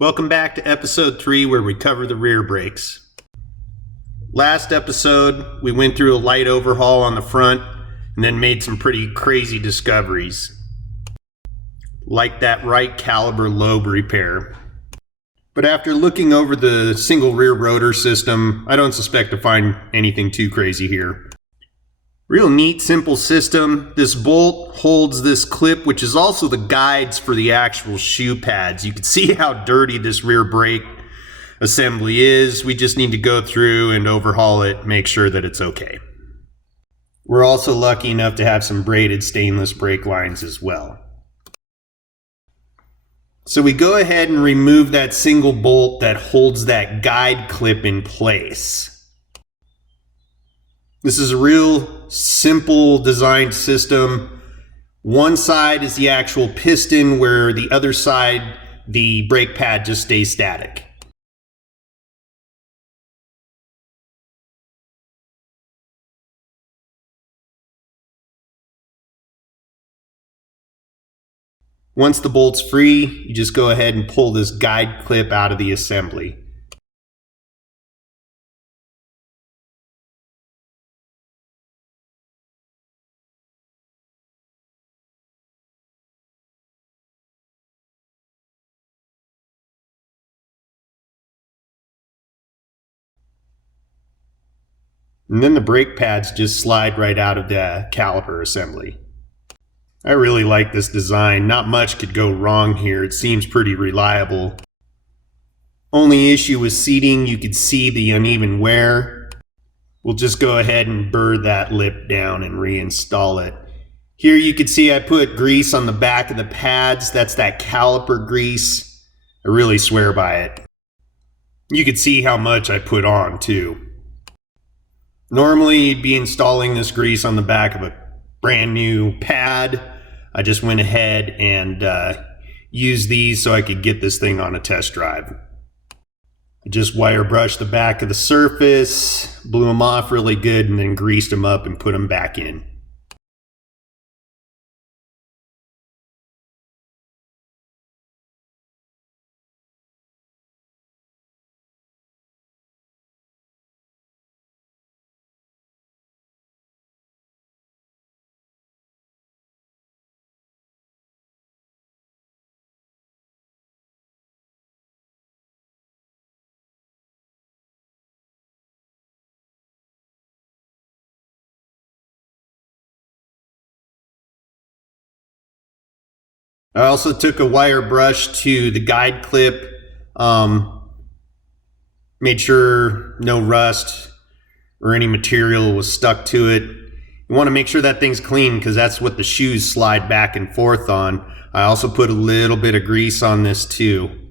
Welcome back to episode 3 where we cover the rear brakes. Last episode we went through a light overhaul on the front and then made some pretty crazy discoveries. Like that right caliber lobe repair. But after looking over the single rear rotor system, I don't suspect to find anything too crazy here. Real neat, simple system. This bolt holds this clip, which is also the guides for the actual shoe pads. You can see how dirty this rear brake assembly is. We just need to go through and overhaul it, make sure that it's okay. We're also lucky enough to have some braided stainless brake lines as well. So we go ahead and remove that single bolt that holds that guide clip in place. This is a real simple designed system. One side is the actual piston, where the other side, the brake pad, just stays static. Once the bolt's free, you just go ahead and pull this guide clip out of the assembly. And then the brake pads just slide right out of the caliper assembly. I really like this design. Not much could go wrong here. It seems pretty reliable. Only issue with seating, you could see the uneven wear. We'll just go ahead and burr that lip down and reinstall it. Here you can see I put grease on the back of the pads. That's that caliper grease. I really swear by it. You can see how much I put on too. Normally you'd be installing this grease on the back of a brand new pad. I just went ahead and used these so I could get this thing on a test drive. I just wire brushed the back of the surface, blew them off really good, and then greased them up and put them back in. I also took a wire brush to the guide clip, made sure no rust or any material was stuck to it. You want to make sure that thing's clean because that's what the shoes slide back and forth on. I also put a little bit of grease on this too.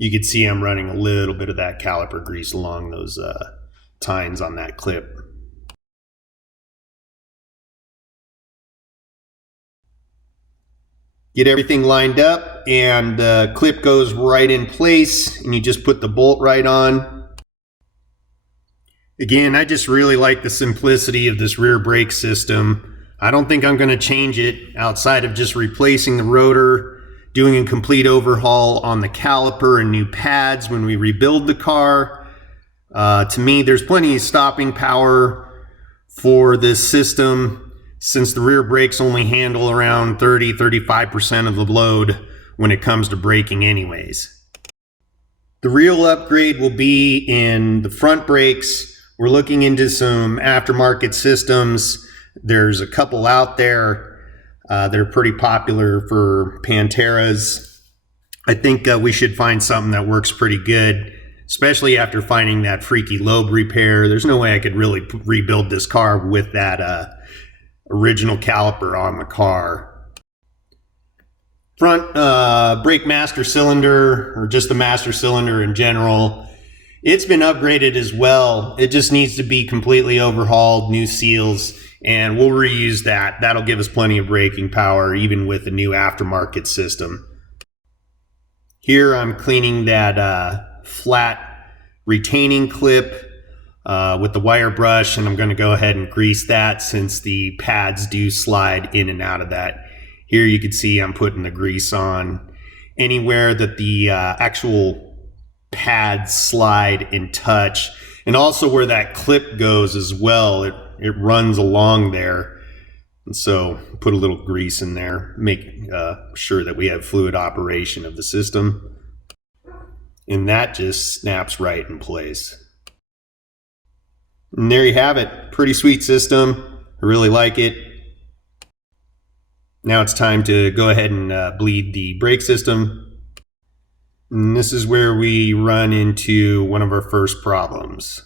You can see I'm running a little bit of that caliper grease along those tines on that clip. Get everything lined up and the clip goes right in place and you just put the bolt right on. Again, I just really like the simplicity of this rear brake system. I don't think I'm going to change it outside of just replacing the rotor, doing a complete overhaul on the caliper and new pads when we rebuild the car. To me, there's plenty of stopping power for this system since the rear brakes only handle around 30-35% of the load when it comes to braking anyways. The real upgrade will be in the front brakes. We're looking into some aftermarket systems. There's a couple out there. They're pretty popular for Panteras. I think we should find something that works pretty good, especially after finding that freaky lobe repair. There's no way I could really rebuild this car with that original caliper on the car. Front brake master cylinder, or just the master cylinder in general, It's been upgraded as well. It just needs to be completely overhauled, new seals, and we'll reuse that. That'll give us plenty of braking power, even with the new aftermarket system. Here I'm cleaning that flat retaining clip with the wire brush, and I'm going to go ahead and grease that since the pads do slide in and out of that. Here you can see I'm putting the grease on anywhere that the actual pads slide and touch, and also where that clip goes as well. It runs along there, and so put a little grease in there, make sure that we have fluid operation of the system, and that just snaps right in place. And there you have it. Pretty sweet system. I really like it. Now it's time to go ahead and bleed the brake system. And this is where we run into one of our first problems.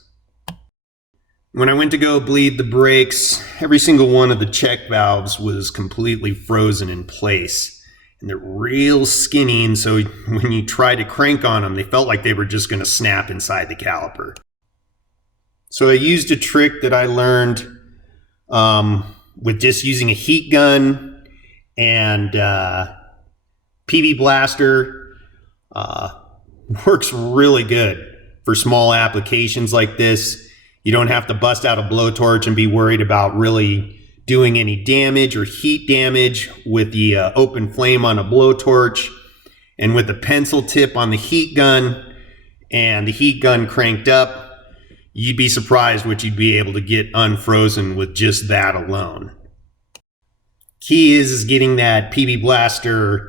When I went to go bleed the brakes, every single one of the check valves was completely frozen in place. And they're real skinny, and so when you try to crank on them, they felt like they were just going to snap inside the caliper. So I used a trick that I learned with just using a heat gun and PB blaster. Works really good for small applications like this. You don't have to bust out a blowtorch and be worried about really doing any damage or heat damage with the open flame on a blowtorch. And with the pencil tip on the heat gun and the heat gun cranked up, you'd be surprised what you'd be able to get unfrozen with just that alone. Key is getting that PB blaster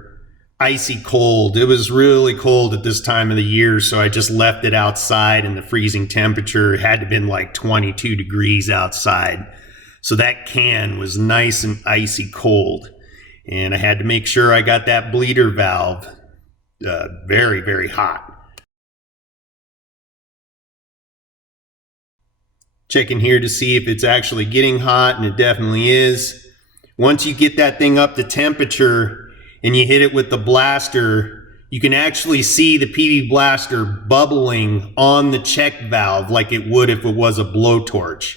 icy cold. It was really cold at this time of the year, so I just left it outside in the freezing temperature. It had to have been like 22 degrees outside. So that can was nice and icy cold. And I had to make sure I got that bleeder valve very, very hot. Checking here to see if it's actually getting hot, and it definitely is. Once you get that thing up to temperature and you hit it with the blaster, you can actually see the PB blaster bubbling on the check valve like it would if it was a blowtorch.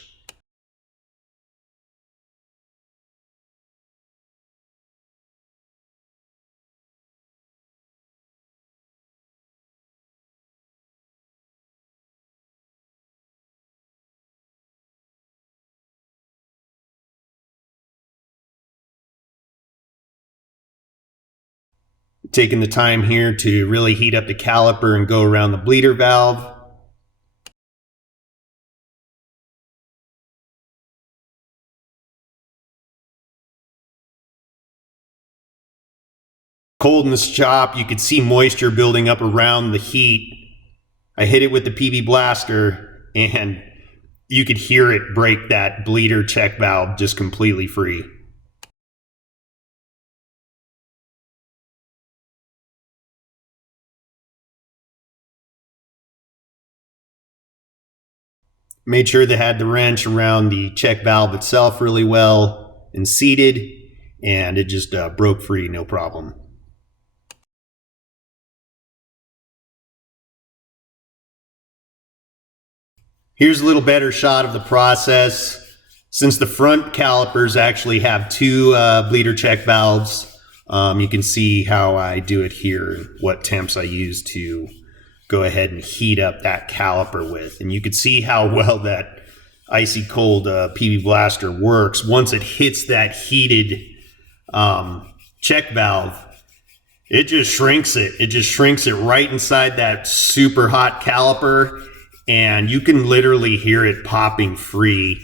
Taking the time here to really heat up the caliper and go around the bleeder valve. Cold in this shop, you could see moisture building up around the heat. I hit it with the PB blaster and you could hear it break that bleeder check valve just completely free. Made sure they had the wrench around the check valve itself really well and seated, and it just broke free, no problem. Here's a little better shot of the process. Since the front calipers actually have two bleeder check valves, you can see how I do it here and what temps I use to go ahead and heat up that caliper with. And you can see how well that icy cold PB blaster works. Once it hits that heated check valve, it just shrinks it. It just shrinks it right inside that super hot caliper, and you can literally hear it popping free.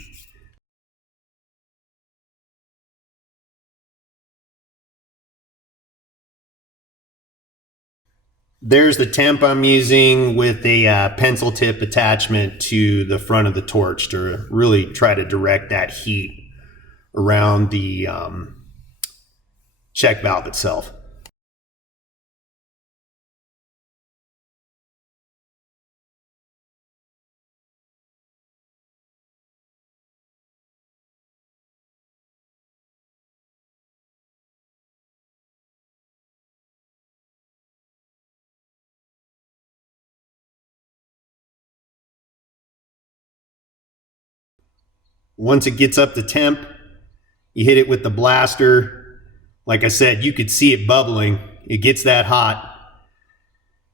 There's the temp I'm using with a pencil tip attachment to the front of the torch to really try to direct that heat around the check valve itself. Once it gets up to temp, you hit it with the blaster. Like I said, you could see it bubbling. It gets that hot.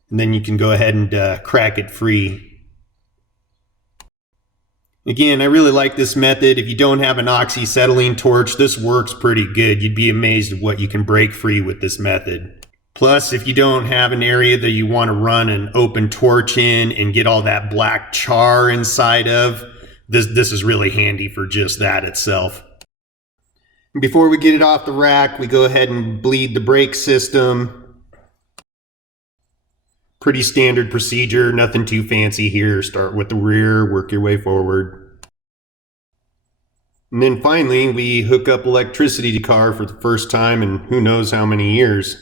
And then you can go ahead and crack it free. Again, I really like this method. If you don't have an oxyacetylene torch, this works pretty good. You'd be amazed at what you can break free with this method. Plus, if you don't have an area that you want to run an open torch in and get all that black char inside of, this is really handy for just that itself. Before we get it off the rack, we go ahead and bleed the brake system. Pretty standard procedure, nothing too fancy here. Start with the rear, work your way forward. And then finally, we hook up electricity to the car for the first time in who knows how many years.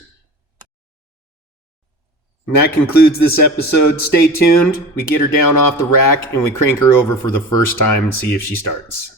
And that concludes this episode. Stay tuned. We get her down off the rack and we crank her over for the first time and see if she starts.